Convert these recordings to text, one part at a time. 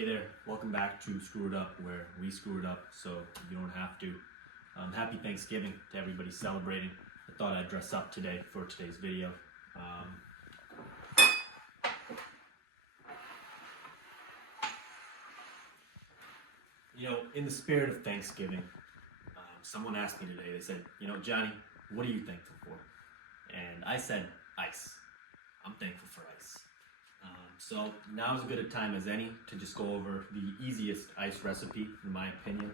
Hey there, welcome back to Screw It Up, where we screw it up so you don't have to. Happy Thanksgiving to everybody celebrating. I thought I'd dress up today for today's video. In the spirit of Thanksgiving, someone asked me today, they said, Johnny, what are you thankful for? And I said, ice. I'm thankful for ice. So now is as good a time as any to just go over the easiest ice recipe, in my opinion.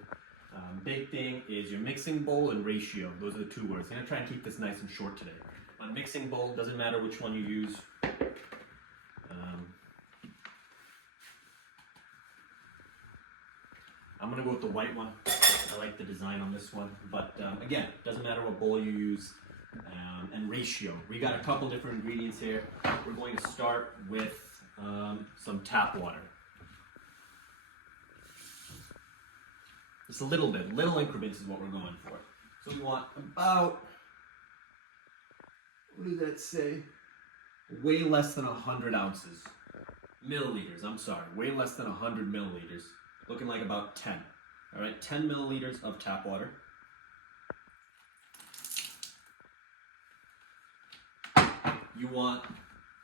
Big thing is your mixing bowl and ratio. Those are the two words. I'm going to try and keep this nice and short today. On mixing bowl, doesn't matter which one you use. I'm going to go with the white one. I like the design on this one. But again, doesn't matter what bowl you use. And ratio. We got a couple different ingredients here. We're going to start with some tap water. Just a little bit, little increments is what we're going for. So we want about, what does that say? Way less than 100 ounces. Milliliters, I'm sorry, way less than 100 milliliters. Looking like about 10. All right, 10 milliliters of tap water. You want,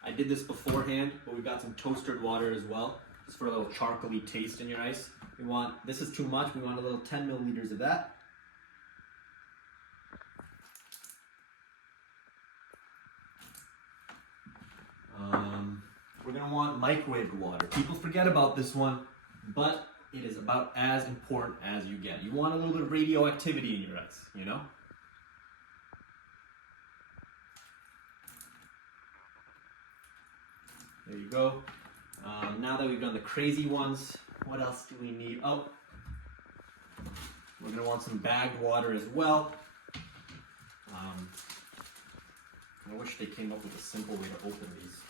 I did this beforehand, but we've got some toasted water as well, just for a little charcoaly taste in your ice. We want, this is too much, we want a little 10 milliliters of that. We're gonna want microwaved water. People forget about this one, but it is about as important as you get. You want a little bit of radioactivity in your ice, you know? There you go. Now that we've done the crazy ones, what else do we need? Oh, we're going to want some bagged water as well. I wish they came up with a simple way to open these.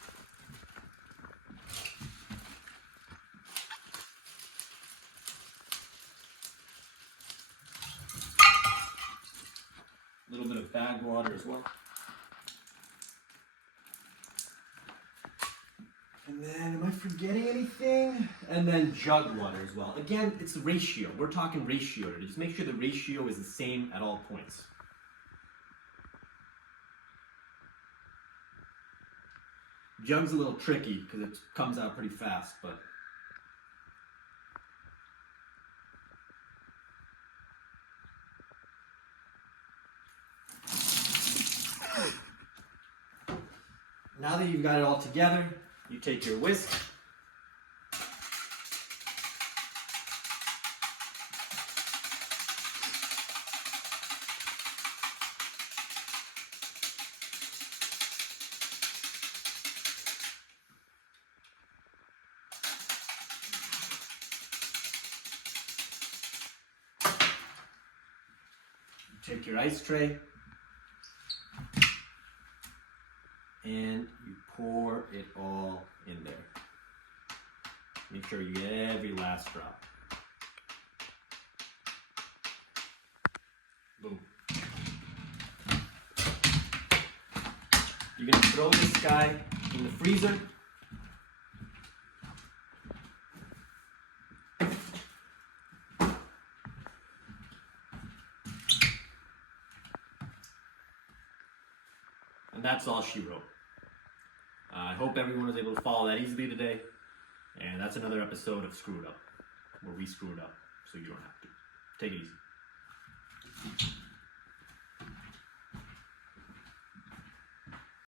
A little bit of bagged water as well. And then, am I forgetting anything? And then jugged water as well. Again, it's the ratio. We're talking ratio. Just make sure the ratio is the same at all points. Jug's a little tricky because it comes out pretty fast, but now that you've got it all together, you take your whisk, you take your ice tray, and you pour it all in there. Make sure you get every last drop. Boom. You're gonna throw this guy in the freezer. And that's all she wrote. I hope everyone was able to follow that easily today. And that's another episode of Screw It Up, where we screw it up so you don't have to. Take it easy.